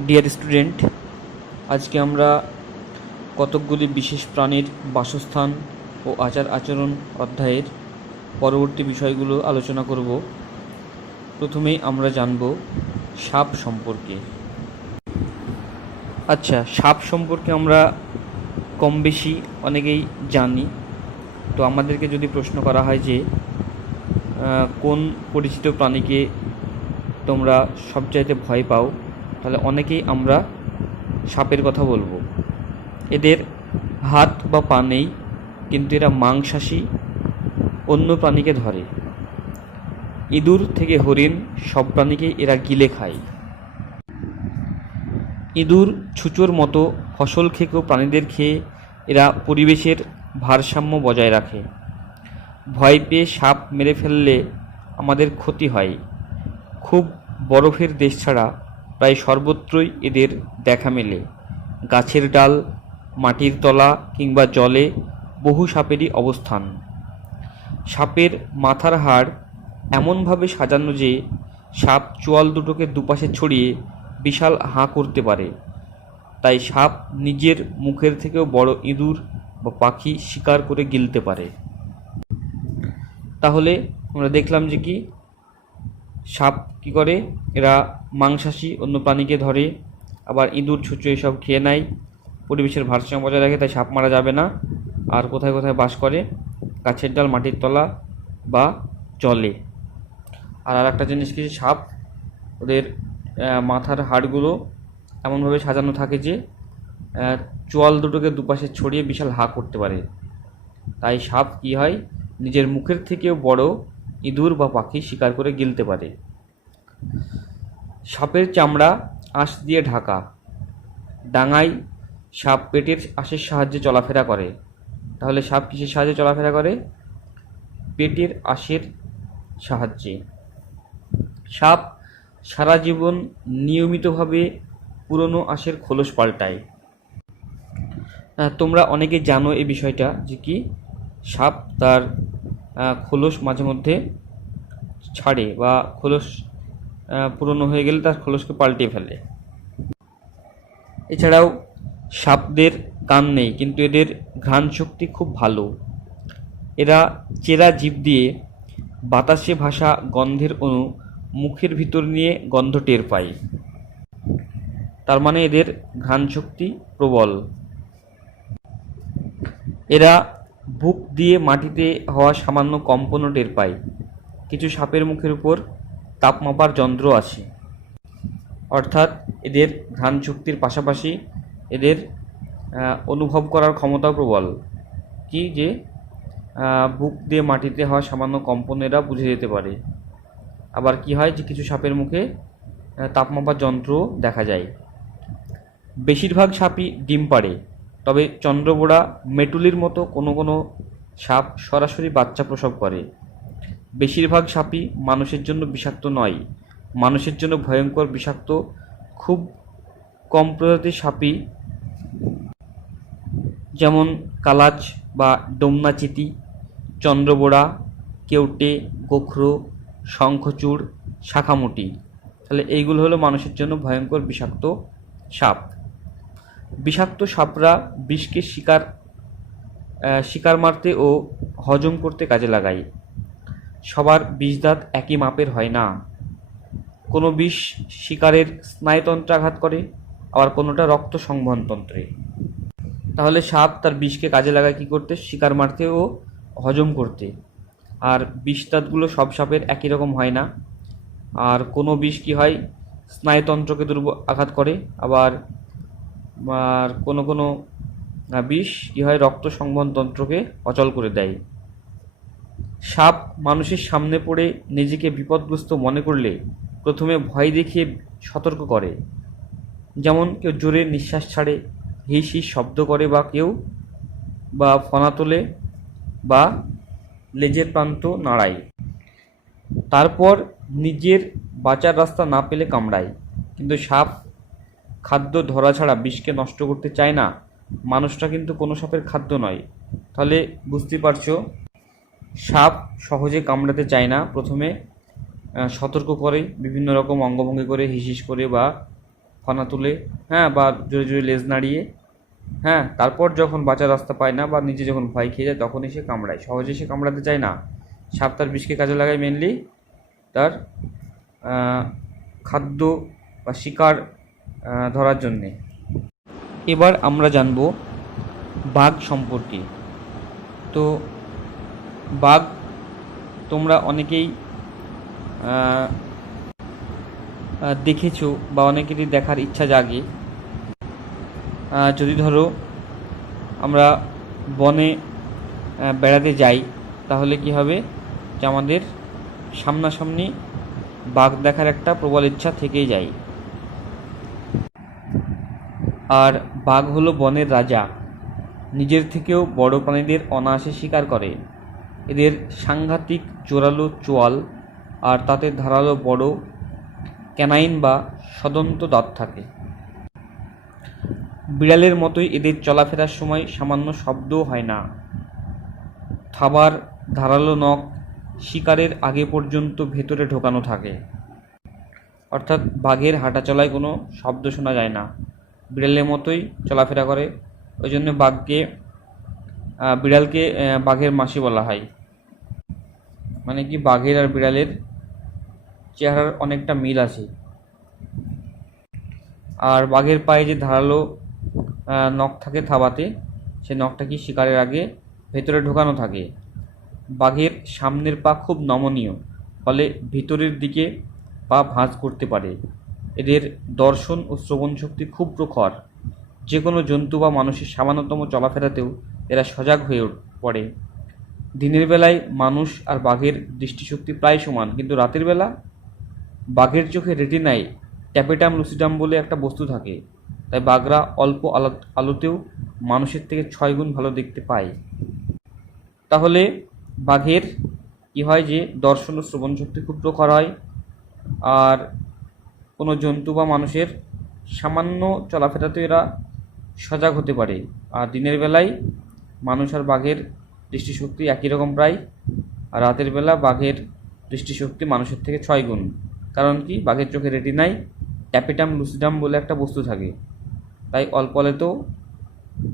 Dear student, আজকে আমরা কতকগুলি বিশেষ প্রাণীর বাসস্থান ও আচার আচরণ অধ্যায়ের পরবর্তী বিষয়গুলো আলোচনা করব। প্রথমেই আমরা জানব সাপ সম্পর্কে। আচ্ছা, সাপ সম্পর্কে আমরা কম বেশি অনেকেই জানি। তো আমাদেরকে যদি প্রশ্ন করা হয় যে কোন পরিচিত প্রাণীকে তোমরা সবচাইতে ভয় পাও, তাহলে অনেকেই আমরা সাপের কথা বলবো। এদের হাত বা পা নেই, কিন্তু এরা মাংসাশী, অন্য প্রাণীকে ধরে। ইঁদুর থেকে হরিণ সব প্রাণীকেই এরা গিলে খায়। ইঁদুর ছুঁচোর মতো ফসল খেকো প্রাণীদের খেয়ে এরা পরিবেশের ভারসাম্য বজায় রাখে। ভয় পেয়ে সাপ মেরে ফেললে আমাদের ক্ষতি হয়। খুব বরফের দেশ ছাড়া প্রায় সর্বত্রই এদের দেখা মেলে। গাছের ডাল, মাটির তলা কিংবা জলে বহু সাপেরই অবস্থান। সাপের মাথার হাড় এমনভাবে সাজানো যে সাপ চোয়াল দুটোকে দুপাশে ছড়িয়ে বিশাল হাঁ করতে পারে। তাই সাপ নিজের মুখের থেকেও বড় ইঁদুর বা পাখি শিকার করে গিলতে পারে। তাহলে আমরা দেখলাম যে কি সাপ কী করে, এরা মাংসাশী, অন্য প্রাণীকে ধরে, আবার ইঁদুর ছুঁচো এসব খেয়ে নেয়, পরিবেশের ভারসাম্য বজায় রাখে। তাই সাপ মারা যাবে না। আর কোথায় কোথায় বাস করে? গাছের ডাল, মাটির তলা বা জলে। আর একটা জিনিস কি, সাপ ওদের মাথার হাড়গুলো এমনভাবে সাজানো থাকে যে চোয়াল দুটোকে দুপাশে ছড়িয়ে বিশাল হাঁ করতে পারে। তাই সাপ কী হয়, নিজের মুখের থেকেও বড় ইঁদুর বা পাখি শিকার করে গিলতে পারে। সাপের চামড়া আঁশ দিয়ে ঢাকা। ডাঙায় সাপ পেটের আঁশের সাহায্যে চলাফেরা করে। তাহলে সাপ কিসের সাহায্যে চলাফেরা করে? পেটের আঁশের সাহায্যে। সাপ সারা জীবন নিয়মিতভাবে পুরনো আঁশের খোলস পাল্টায়। তোমরা অনেকে জানো এই বিষয়টা যে কি সাপ তার খোলস মাঝে মধ্যে ছাড়ে, বা খোলস পুরনো হয়ে গেলে তার খোলসকে পাল্টে ফেলে। এছাড়াও সাপদের কান নেই, কিন্তু এদের ঘ্রাণ শক্তি খুব ভালো। এরা চেরা জিভ দিয়ে বাতাসে ভাসা গন্ধের অণু মুখের ভিতর নিয়ে গন্ধ টের পায়। তার মানে এদের ঘ্রাণ শক্তি প্রবল। এরা বুক দিয়ে মাটিতে হওয়া সামান্য কম্পনও টের পায়। কিছু সাপের মুখের উপর তাপ মাপার যন্ত্র আছে। অর্থাৎ এদের ঘ্রাণ শক্তির পাশাপাশি এদের অনুভব করার ক্ষমতাও প্রবল। কি যে বুক দিয়ে মাটিতে হওয়া সামান্য কম্পন এরা বুঝে যেতে পারে। আবার কি হয় যে কিছু সাপের মুখে তাপ মাপার যন্ত্র দেখা যায়। বেশিরভাগ সাপই ডিম পাড়ে, তবে চন্দ্রবোড়া, মেটুলির মতো কোনো কোনো সাপ সরাসরি বাচ্চা প্রসব করে। বেশিরভাগ সাপই মানুষের জন্য বিষাক্ত নয়। মানুষের জন্য ভয়ঙ্কর বিষাক্ত খুব কম প্রজাতির সাপই, যেমন কালাচ বা ডোমনাচিতি, চন্দ্রবোড়া, কেউটে, গোখরো, শঙ্খচূড়, শাখামুটি। তাহলে এইগুলো হলো মানুষের জন্য ভয়ঙ্কর বিষাক্ত সাপ। বিষাক্ত সাপরা বিষকে শিকার মারতে ও হজম করতে কাজে লাগায়। সবার বিষদাঁত একই মাপের হয় না। কোনো বিষ শিকারের স্নায়ুতন্ত্রে আঘাত করে, আবার কোনোটা রক্ত সংবহনতন্ত্রে। তাহলে সাপ তার বিষকে কাজে লাগায় কী করতে? শিকার মারতে ও হজম করতে। আর বিষদাঁতগুলো সব সাপের একই রকম হয় না। আর কোনো বিষ কী হয়, স্নায়ুতন্ত্রকে আঘাত করে, আবার কোনো কোনো বিষ কী হয়, রক্ত সংবহনতন্ত্রকে অচল করে দেয়। সাপ মানুষের সামনে পড়ে নিজেকে বিপদগ্রস্ত মনে করলে প্রথমে ভয় দেখিয়ে সতর্ক করে। যেমন কেউ জোরে নিঃশ্বাস ছাড়ে, হিস হিস শব্দ করে, বা কেউ ফনা তোলে বা লেজের প্রান্ত নাড়ায়। তারপর নিজের বাঁচার রাস্তা না পেলে কামড়ায়। কিন্তু সাপ খাদ্য ধরা ছাড়া বিষকে নষ্ট করতে চায় না। মানুষটা কিন্তু কোনো সাপের খাদ্য নয়। তাহলে বুঝতে পারছো, সাপ সহজে কামড়াতে চায় না। প্রথমে সতর্ক করে, বিভিন্ন রকম অঙ্গভঙ্গি করে, হিস হিস করে বা ফনা তুলে, হ্যাঁ, বা জোরে জোরে লেজ নাড়িয়ে, হ্যাঁ, তারপর যখন বাঁচার রাস্তা পায় না বা নিজে যখন ভয় খেয়ে যায় তখনই সে কামড়ায়। সহজে সে কামড়াতে চায় না। সাপ তার বিষকে কাজে লাগায় মেনলি তার খাদ্য বা শিকার ধরার জন্যে। এবার আমরা জানব বাঘ সম্পর্কে। তো বাঘ তোমরা অনেকেই দেখেছো বা অনেকেরই দেখার ইচ্ছা জাগে। যদি ধরো আমরা বনে বেড়াতে যাই, তাহলে কি হবে যে আমাদের সামনাসামনি বাঘ দেখার একটা প্রবল ইচ্ছা থেকেই যায়। আর বাঘ হলো বনের রাজা, নিজের থেকেও বড় প্রাণীদের অনায়াসে শিকার করে। এদের সাংঘাতিক জোরালো চোয়াল আর তাতে ধারালো বড় ক্যানাইন বা সদন্ত দাঁত থাকে। বিড়ালের মতোই এদের চলাফেরার সময় সামান্য শব্দও হয় না। থাবার ধারালো নখ শিকারের আগে পর্যন্ত ভেতরে ঢোকানো থাকে, অর্থাৎ বাঘের হাঁটাচলায় কোনো শব্দ শোনা যায় না, বিড়ালের মতোই চলাফেরা করে। ওই জন্য বিড়ালকে বাঘের মাসি বলা হয়। মানে কি, বাঘের আর বিড়ালের চেহারার অনেকটা মিল আছে। আর বাঘের পায়ে যে ধারালো নখ থাকে থাবাতে, সে নখটা কি শিকারের আগে ভেতরে ঢোকানো থাকে। বাঘের সামনের পা খুব নমনীয়, ফলে ভিতরের দিকে পা ভাঁজ করতে পারে। এদের দর্শন ও শ্রবণ শক্তি খুব প্রখর। যে কোনো জন্তু বা মানুষের সামান্যতম চলাফেরাতেও এরা সজাগ হয়ে পড়ে। দিনের বেলায় মানুষ আর বাঘের দৃষ্টিশক্তি প্রায় সমান, কিন্তু রাতের বেলা বাঘের চোখে রেটিনায় ট্যাপেটাম লুসিডাম বলে একটা বস্তু থাকে, তাই বাঘরা অল্প আলোতেও মানুষের থেকে 6 গুণ ভালো দেখতে পায়। তাহলে বাঘের কি হয় যে দর্শন ও শ্রবণ শক্তি খুব প্রখর হয়, আর কোনো জন্তু বা মানুষের সামান্য চলাফেরাতে এরা সজাগ হতে পারে। আর দিনের বেলায় মানুষ আর বাঘের দৃষ্টিশক্তি একই রকম প্রায়, আর রাতের বেলা বাঘের দৃষ্টিশক্তি মানুষের থেকে 6 গুণ। কারণ কি, বাঘের চোখে রেটিনায় ট্যাপেটাম লুসিডাম বলে একটা বস্তু থাকে, তাই অল্প আলোতেও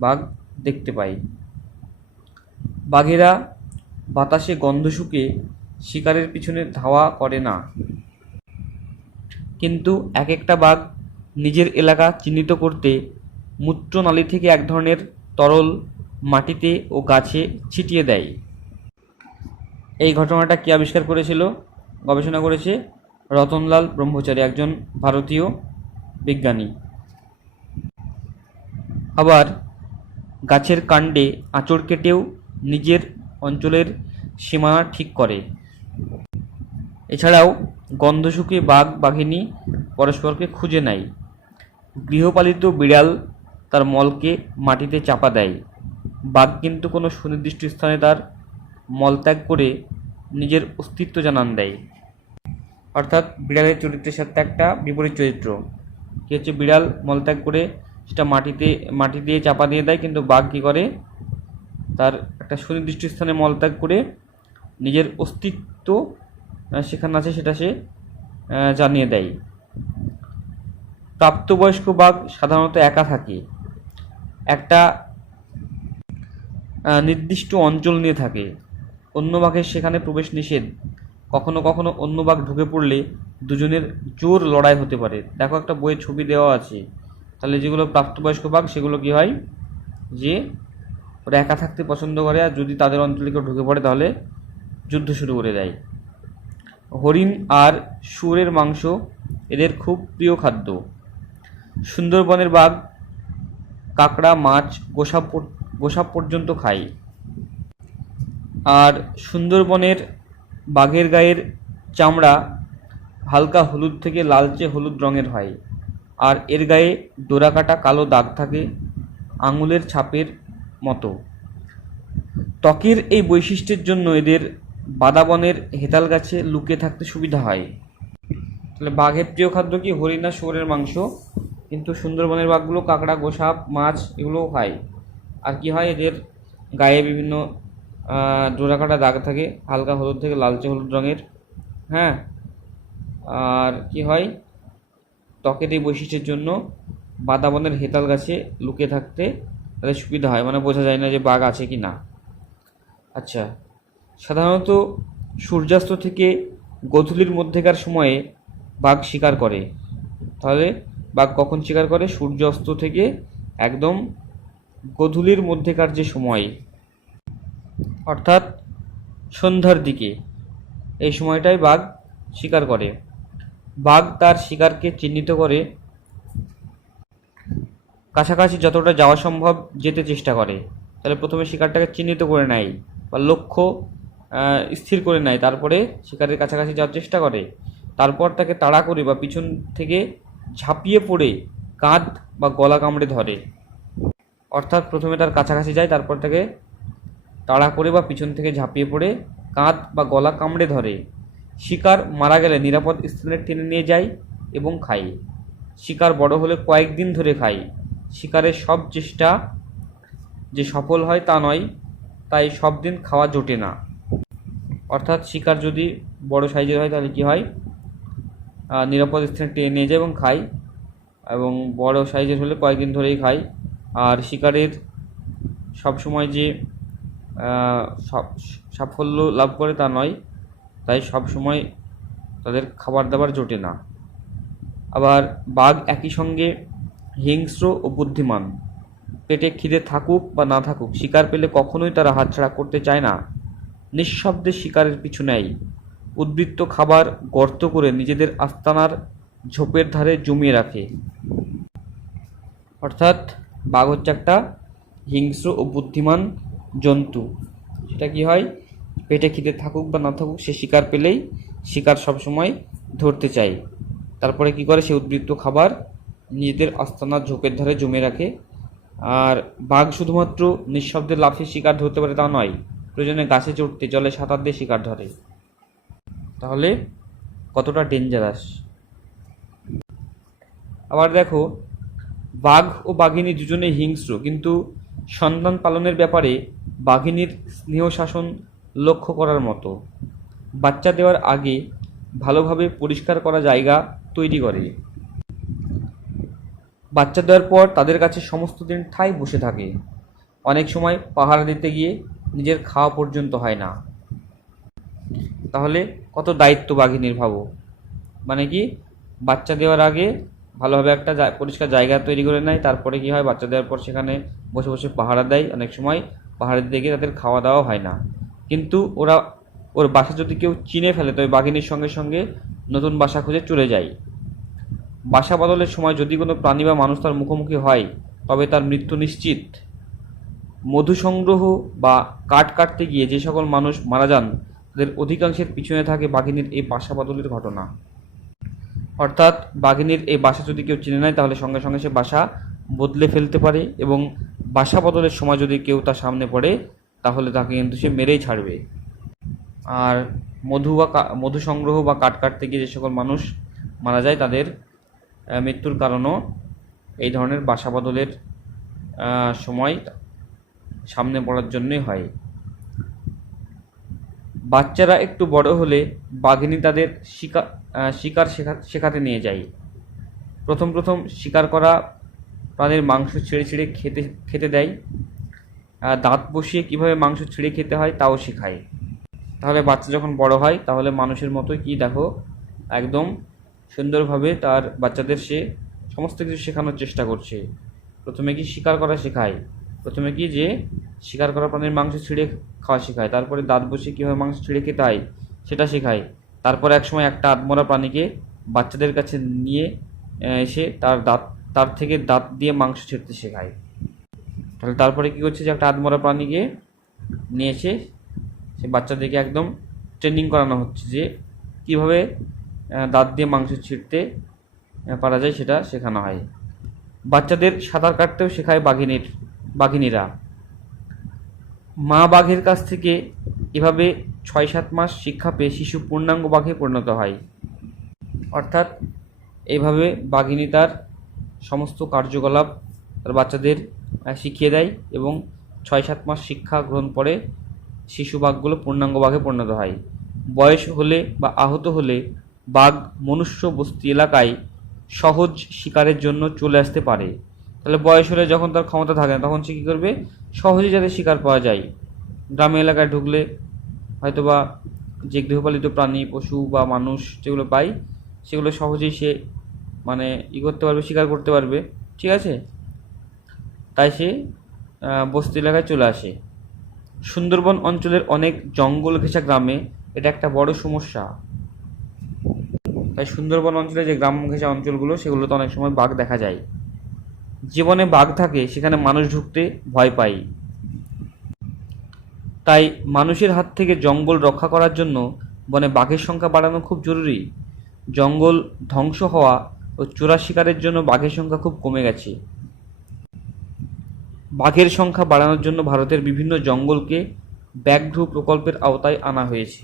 বাঘ দেখতে পায়। বাঘেরা বাতাসে গন্ধ শুকে শিকারের পিছনে ধাওয়া করে না, কিন্তু এক একটা বাঘ নিজের এলাকা চিহ্নিত করতে মূত্রনালী থেকে এক ধরনের তরল মাটিতে ও গাছে ছিটিয়ে দেয়। এই ঘটনাটা কে আবিষ্কার করেছিল? গবেষণা করেছে রতনলাল ব্রহ্মচারী, একজন ভারতীয় বিজ্ঞানী। আবার গাছের কাণ্ডে আঁচড় কেটেও নিজের অঞ্চলের সীমানা ঠিক করে। এছাড়াও গন্ধ শুকে বাঘ বাঘিনী পরস্পরকে খুঁজে নেয়। গৃহপালিত বিড়াল তার মলকে মাটিতে চাপা দেয়, বাঘ কিন্তু কোনো সুনির্দিষ্ট স্থানে তার মলত্যাগ করে নিজের অস্তিত্ব জানান দেয়। অর্থাৎ বিড়ালের চরিত্রের সাথে একটা বিপরীত চরিত্র। কি হচ্ছে, বিড়াল মলত্যাগ করে সেটা মাটি দিয়ে চাপা দিয়ে দেয়, কিন্তু বাঘ কী করে, তার একটা সুনির্দিষ্ট স্থানে মলত্যাগ করে নিজের অস্তিত্ব সেখানে আছে সেটা সে জানিয়ে দেয়। প্রাপ্তবয়স্ক বাঘ সাধারণত একা থাকে, একটা নির্দিষ্ট অঞ্চল নিয়ে থাকে। অন্য বাঘের সেখানে প্রবেশ নিষেধ। কখনো কখনো অন্য বাঘ ঢুকে পড়লে দুজনের জোর লড়াই হতে পারে। দেখো, একটা বইয়ের ছবি দেওয়া আছে। তাহলে যেগুলো প্রাপ্তবয়স্ক বাঘ সেগুলো কি হয় যে ওরা একা থাকতে পছন্দ করে, আর যদি তাদের অঞ্চলে কেউ ঢুকে পড়ে তাহলে যুদ্ধ শুরু করে দেয়। হরিণ আর শুয়োরের মাংস এদের খুব প্রিয় খাদ্য। সুন্দরবনের বাঘ কাঁকড়া, মাছ, গোসাপ পর্যন্ত খায়। আর সুন্দরবনের বাঘের গায়ের চামড়া হালকা হলুদ থেকে লালচে হলুদ রঙের হয়, আর এর গায়ে ডোরাকাটা কালো দাগ থাকে, আঙুলের ছাপের মতো। ত্বকের এই বৈশিষ্ট্যের জন্য এদের বাদাবনের হেতাল গাছে লুকিয়ে থাকতে সুবিধা হয়। তাহলে বাঘের প্রিয় খাদ্য কি? হরিণ আর শুয়োরের মাংস, কিন্তু সুন্দরবনের বাঘগুলো কাঁকড়া, গোসাপ, মাছ এগুলোও খায়। আর কি হয়, এদের গায়ে বিভিন্ন ডোরাকাটা দাগ থাকে, হালকা হলুদ থেকে লালচে হলুদ রঙের। হ্যাঁ, আর কি হয়, ত্বকের এই বৈশিষ্ট্যের জন্য বাদা বনের হেতাল গাছে লুকিয়ে থাকতে তাদের সুবিধা হয়, মানে বোঝা যায় না যে বাঘ আছে কি না। আচ্ছা, সাধারণত সূর্যাস্ত থেকে গোধূলির মধ্যেকার সময়ে বাঘ শিকার করে। তাহলে বাঘ কখন শিকার করে? সূর্যাস্ত থেকে একদম গোধূলির মধ্যেকার যে সময়, অর্থাৎ সন্ধ্যার দিকে, এই সময়টায় বাঘ শিকার করে। বাঘ তার শিকারকে চিহ্নিত করে কাছাকাছি যতটা যাওয়া সম্ভব যেতে চেষ্টা করে। তাহলে প্রথমে শিকারটাকে চিহ্নিত করে নেয় বা লক্ষ্য স্থির করে নেয়, তারপরে শিকারের কাছাকাছি যাওয়ার চেষ্টা করে। তারপর তাকে তাড়া করে বা পিছন থেকে ঝাঁপিয়ে পড়ে কাঁধ বা গলা কামড়ে ধরে। অর্থাৎ প্রথমে তার কাছাকাছি যায়, তারপর তাকে তাড়া করে বা পিছন থেকে ঝাঁপিয়ে পড়ে কাঁধ বা গলা কামড়ে ধরে। শিকার মারা গেলে নিরাপদ স্থানে টেনে নিয়ে যায় এবং খায়। শিকার বড় হলে কয়েকদিন ধরে খায়। শিকারের সব চেষ্টা যে সফল হয় তা নয়, তাই সব দিন খাওয়া জোটে না। অর্থাৎ শিকার যদি বড় সাইজের হয় তাহলে কি হয়, নিরাপদ স্থানে টেনে নিয়ে যায় এবং খায়, এবং বড় সাইজের হলে কয়েকদিন ধরেই খায়। আর শিকারের সবসময় যে সাফল্য লাভ করে তা নয়, তাই সব সময় তাদের খাবার দাবার জোটে না। আবার বাঘ একই সঙ্গে হিংস্র ও বুদ্ধিমান। পেটে খিদে থাকুক বা না থাকুক, শিকার পেলে কখনোই তারা হাতছাড়া করতে চায় না। নিঃশব্দে শিকারের পিছু নেয়। উদ্বৃত্ত খাবার গর্ত করে নিজেদের আস্তানার ঝোপের ধারে জমিয়ে রাখে। অর্থাৎ বাঘ হচ্ছে একটা হিংস্র ও বুদ্ধিমান জন্তু। সেটা কি হয়, পেটে খিদে থাকুক বা না থাকুক, সে শিকার পেলেই শিকার সবসময় ধরতে চায়। তারপরে কি করে, সে উদ্বৃত্ত খাবার নিজেদের আস্তানার ঝোপের ধারে জমে রাখে। আর বাঘ শুধুমাত্র নিঃশব্দে লাফিয়ে শিকার ধরতে পারে তা নয়, প্রয়োজনে গাছে চড়তে, জলে সাঁতার দিয়ে শিকার ধরে। তাহলে কতটা ডেঞ্জারাস। আবার দেখো, বাঘ ও বাঘিনী দুজনেই হিংস্র, কিন্তু সন্তান পালনের ব্যাপারে বাঘিনীর স্নেহ শাসন লক্ষ্য করার মতো। বাচ্চা দেওয়ার আগে ভালোভাবে পরিষ্কার করা জায়গা তৈরি করে। বাচ্চা দেওয়ার পর তাদের কাছে সমস্ত দিন ঠাই বসে থাকে। অনেক সময় পাহারা দিতে গিয়ে নিজের খাওয়া পর্যন্ত হয় না। তাহলে কত দায়িত্ব বাঘিনীর, ভাবো। মানে কি, বাচ্চা দেওয়ার আগে ভালোভাবে একটা পরিষ্কার জায়গা তৈরি করে নেয়, তারপরে কি হয়, বাচ্চা দেওয়ার পর সেখানে বসে বসে পাহারা দেয়। অনেক সময় পাহারা দিতে গিয়ে তাদের খাওয়া দাওয়া হয় না। কিন্তু ওর বাসা যদি কেউ চিনে ফেলে, তবে বাঘিনীর সঙ্গে সঙ্গে নতুন বাসা খুঁজে চলে যায়। বাসা বদলের সময় যদি কোনো প্রাণী বা মানুষ তার মুখোমুখি হয়, তবে তার মৃত্যু নিশ্চিত। মধু সংগ্রহ বা কাঠ কাটতে গিয়ে যে সকল মানুষ মারা যান, তাদের অধিকাংশের পিছনে থাকে বাঘিনীর এই বাসা বদলের ঘটনা। অর্থাৎ বাঘিনীর এই বাসা যদি কেউ চিনে নেয়, তাহলে সঙ্গে সঙ্গে সে বাসা বদলে ফেলতে পারে, এবং বাসা বদলের সময় যদি কেউ তার সামনে পড়ে, তাহলে তাকে কিন্তু সে মেরেই ছাড়বে। আর মধু সংগ্রহ বা কাঠ কাটতে গিয়ে যে সকল মানুষ মারা যায়, তাদের মৃত্যুর কারণও এই ধরনের বাসা বদলের সময় সামনে পড়ার জন্যই হয়। বাচ্চারা একটু বড় হলে বাঘিনী তাদের শিকার শেখাতে নিয়ে যায়। প্রথম প্রথম শিকার করা প্রাণীর মাংস ছিঁড়ে ছিঁড়ে খেতে দেয়। দাঁত বসিয়ে কিভাবে মাংস ছিঁড়ে খেতে হয় তাও শেখায়। তাহলে বাচ্চা যখন বড় হয়, তাহলে মানুষের মতোই কি দেখো, একদম সুন্দরভাবে তার বাচ্চাদের সে সমস্ত কিছু শেখানোর চেষ্টা করছে। প্রথমে কি শিকার করা শেখায়, প্রথমে কি যে শিকার করা প্রাণীর মাংস ছিঁড়ে খাওয়া শেখায়, তারপরে দাঁত বসিয়ে কীভাবে মাংস ছিঁড়ে খেতে হয় সেটা শেখায়। তারপর একসময় একটা আধমরা প্রাণীকে বাচ্চাদের কাছে নিয়ে এসে তার থেকে দাঁত দিয়ে মাংস ছিঁড়তে শেখায়। তাহলে তারপরে কী করছে, যে একটা আধমরা প্রাণীকে নিয়ে এসে সে বাচ্চাদেরকে একদম ট্রেনিং করানো হচ্ছে, যে কীভাবে দাঁত দিয়ে মাংস ছিঁড়তে পারা যায় সেটা শেখানো হয়। বাচ্চাদের সাঁতার কাটতেও শেখায় বাঘিনীরা। মা বাঘের কাছ থেকে এভাবে ৬-৭ মাস শিক্ষা পেয়ে শিশু পূর্ণাঙ্গ বাঘে পরিণত হয়। অর্থাৎ এইভাবে বাঘিনী তার সমস্ত কার্যকলাপ তার বাচ্চাদের শিখিয়ে দেয়, এবং ৬-৭ মাস শিক্ষা গ্রহণ করে শিশু বাঘগুলো পূর্ণাঙ্গ বাঘে পরিণত হয়। বয়স হলে বা আহত হলে বাঘ মনুষ্য বস্তি এলাকায় সহজ শিকারের জন্য চলে আসতে পারে। তাহলে বয়স হলে যখন তার ক্ষমতা থাকে না, তখন সে কী করবে, সহজেই যাতে শিকার পাওয়া যায়। গ্রামে এলাকায় ঢুকলে হয়তোবা যে গৃহপালিত প্রাণী, পশু বা মানুষ যেগুলো পায়, সেগুলো সহজেই সে মানে করতে পারবে, শিকার করতে পারবে। ঠিক আছে, তাই সে বস্তি এলাকায় চলে আসে। সুন্দরবন অঞ্চলের অনেক জঙ্গল ঘেঁষা গ্রামে এটা একটা বড় সমস্যা। তাই সুন্দরবন অঞ্চলে যে গ্রাম ঘেঁষা অঞ্চলগুলো, সেগুলোতে অনেক সময় বাঘ দেখা যায়। জীবনে বাঘ থাকে, সেখানে মানুষ ঢুকতে ভয় পায়। তাই মানুষের হাত থেকে জঙ্গল রক্ষা করার জন্য বনে বাঘের সংখ্যা বাড়ানো খুব জরুরি। জঙ্গল ধ্বংস হওয়া ও চোরা শিকারের জন্য বাঘের সংখ্যা খুব কমে গেছে। বাঘের সংখ্যা বাড়ানোর জন্য ভারতের বিভিন্ন জঙ্গলকে ব্যাঘ্র প্রকল্পের আওতায় আনা হয়েছে।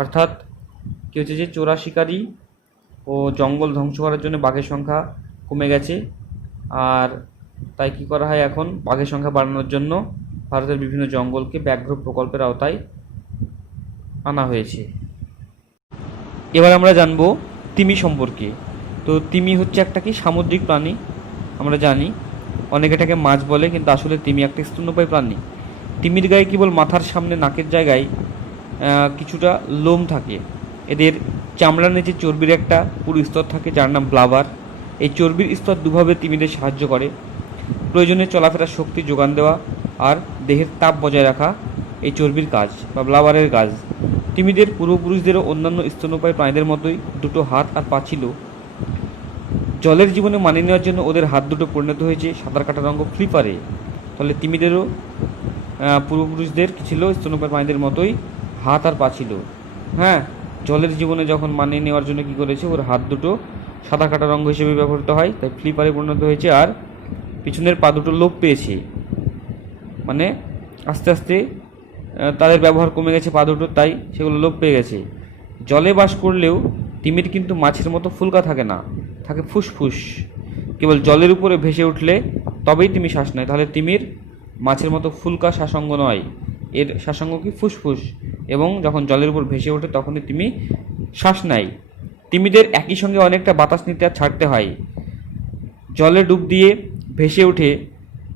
অর্থাৎ কি হচ্ছে, যে চোরা শিকারি ও জঙ্গল ধ্বংস করার জন্য বাঘের সংখ্যা কমে গেছে, আর তাই কি করা হয়, এখন বাঘের সংখ্যা বাড়ানোর জন্য ভারতের বিভিন্ন জঙ্গলকে ব্যাঘ্র প্রকল্পের আওতায় আনা হয়েছে। এবার আমরা জানব তিমি সম্পর্কে। তো তিমি হচ্ছে একটা কি সামুদ্রিক প্রাণী, আমরা জানি। অনেকে এটাকে মাছ বলে, কিন্তু আসলে তিমি একটা স্তন্যপায়ী প্রাণী। তিমির গায়ে কেবল মাথার সামনে নাকের জায়গায় কিছুটা লোম থাকে। এদের চামড়ার নিচে চর্বির একটা পুরু স্তর থাকে, যার নাম ব্লাবার। এই চর্বির স্তর দুভাবে তিমিদের সাহায্য করে: প্রয়োজনে চলাফেরার শক্তি যোগান দেওয়া আর দেহের তাপ বজায় রাখা এই চর্বির কাজ বা ব্লাবারের কাজ। তিমিদের পূর্বপুরুষদেরও অন্যান্য স্তন্যপায়ী প্রাণীদের মতোই দুটো হাত আর পা ছিল। জলের জীবনে মানিয়ে নেওয়ার জন্য ওদের হাত দুটো পরিণত হয়েছে সাঁতার কাটার অঙ্গ ফ্লিপারে। তাহলে তিমিদেরও পূর্বপুরুষদের কী ছিল, স্তন্যপায়ী প্রাণীদের মতোই হাত আর পা ছিল। হ্যাঁ, জলের জীবনে যখন মানিয়ে নেওয়ার জন্য কী করেছে, ওর হাত দুটো সাঁতার কাটার অঙ্গ হিসেবে ব্যবহৃত হয়, তাই ফ্লিপারে পরিণত হয়েছে। আর পিছনের পা দুটো লোপ পেয়েছে, মানে আস্তে আস্তে তাদের ব্যবহার কমে গেছে পা দুটো, তাই সেগুলো লোপ পেয়ে গেছে। জলে বাস করলেও তিমির কিন্তু মাছের মতো ফুলকা থাকে না, থাকে ফুসফুস। কেবল জলের উপরে ভেসে উঠলে তবেই তিমি শ্বাস নেয়। তাহলে তিমির মাছের মতো ফুলকা শ্বাসঙ্গ নয়, এর শ্বাসঙ্গ কি ফুসফুস, এবং যখন জলের উপর ভেসে ওঠে তখনই তিমি শ্বাস নেয়। তিমিদের একই সঙ্গে অনেকটা বাতাস নিতে আর ছাড়তে হয়। জলে ডুব দিয়ে ভেসে উঠে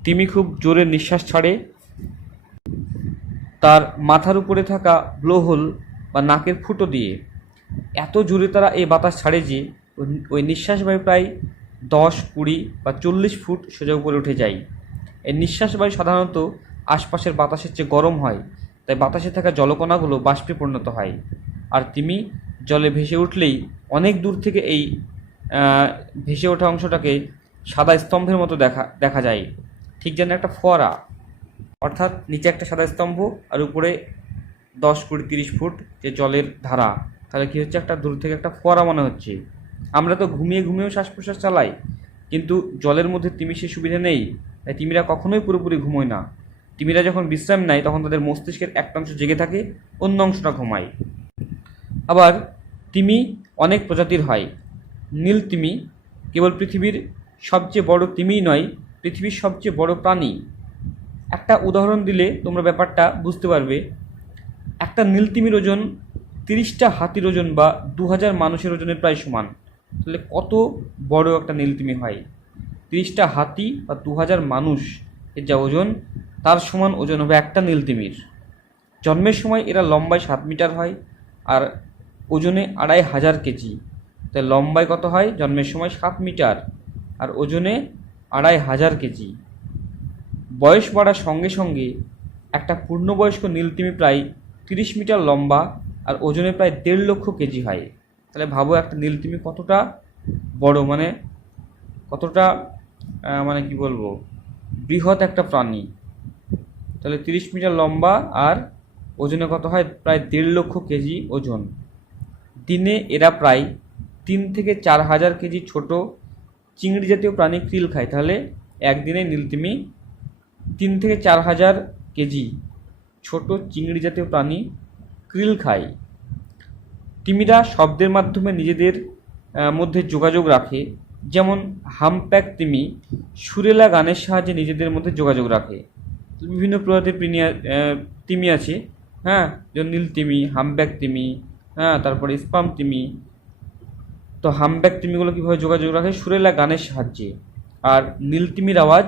তিমি খুব জোরে নিঃশ্বাস ছাড়ে। তার মাথার উপরে থাকা ব্লোহোল বা নাকের ফুটো দিয়ে এত জোরে তারা এই বাতাস ছাড়ে যে ওই নিঃশ্বাস বায়ু প্রায় 10, 20 বা 40 ফুট সোজা উপরে উঠে যায়। এই নিঃশ্বাস বায়ু সাধারণত আশপাশের বাতাসের চেয়ে গরম হয়, তাই বাতাসে থাকা জলকণাগুলো বাষ্পে পরিণত হয়। আর তিমি জলে ভেসে উঠলেই অনেক দূর থেকে এই ভেসে ওঠা অংশটাকে সাদা স্তম্ভের মতো দেখা যায়, ঠিক যেন একটা ফোয়ারা। অর্থাৎ নিচে একটা সাদা স্তম্ভ আর উপরে 10, 20, 30 ফুট যে জলের ধারা। তাহলে কী হচ্ছে, একটা দূর থেকে একটা ফোয়ারা মনে হচ্ছে। আমরা তো ঘুমিয়ে ঘুমিয়েও শ্বাস প্রশ্বাস চালাই, কিন্তু জলের মধ্যে তিমি সে সুবিধা নেই, তাই তিমিরা কখনোই পুরোপুরি ঘুমোয় না। তিমিরা যখন বিশ্রাম নেয় তখন তাদের মস্তিষ্কের একটা অংশ জেগে থাকে, অন্য অংশটা ঘুমায়। আবার তিমি অনেক প্রজাতির হয়। নীল তিমি কেবল পৃথিবীর সবচেয়ে বড় তিমিই নয়, পৃথিবীর সবচেয়ে বড় প্রাণী। একটা উদাহরণ দিলে তোমরা ব্যাপারটা বুঝতে পারবে। একটা নীল তিমির ওজন 30টা হাতির ওজন বা 2000 মানুষের ওজনের প্রায় সমান। তাহলে কত বড় একটা নীল তিমি হয়! 30টা হাতি বা 2000 মানুষ এর যা ওজন, তার সমান ওজন হবে একটা নীল তিমির। জন্মের সময় এরা লম্বায় 7 মিটার হয় আর ওজনে 2500 কেজি। তাই লম্বায় কত হয়, জন্মের সময় 7 মিটার আর ওজনে 2500 কেজি। বয়স বাড়ার সঙ্গে সঙ্গে একটা পূর্ণবয়স্ক নীলতিমি প্রায় 30 মিটার লম্বা আর ওজনে প্রায় 1.5 লক্ষ কেজি হয়। তাহলে ভাবো একটা নীলতিমি কতটা বড়, মানে কতটা মানে কি বলবো, বৃহৎ একটা প্রাণী। তাহলে 30 মিটার লম্বা আর ওজনে কত হয়, প্রায় 1.5 লক্ষ কেজি ওজন। দিনে এরা প্রায় 3 থেকে 4 হাজার কেজি ছোট চিংড়ি জাতীয় প্রাণী krill খায়। তাহলে একদিনে নীলতিমি 3 থেকে 4 হাজার কেজি ছোট চিংড়ি জাতীয় প্রাণী krill খায়। তিমিরা শব্দের মাধ্যমে নিজেদের মধ্যে যোগাযোগ রাখে। যেমন হামপ্যাক তিমি সুরেলা গানের সাহায্যে নিজেদের মধ্যে যোগাযোগ রাখে। বিভিন্ন প্রজাতির তিমি আছে, হ্যাঁ, যেমন নীল তিমি, হামপ্যাক তিমি, হ্যাঁ, তারপরে স্পাম তিমি। তো হামব্যাক তিমিগুলো কীভাবে যোগাযোগ রাখে? সুরেলা গানের সাহায্যে। আর নীল তিমির আওয়াজ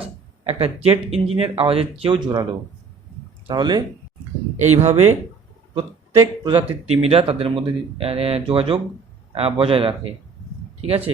একটা জেট ইঞ্জিনের আওয়াজের চেয়েও জোরালো। তাহলে এইভাবে প্রত্যেক প্রজাতির তিমিরা তাদের মধ্যে যোগাযোগ বজায় রাখে। ঠিক আছে।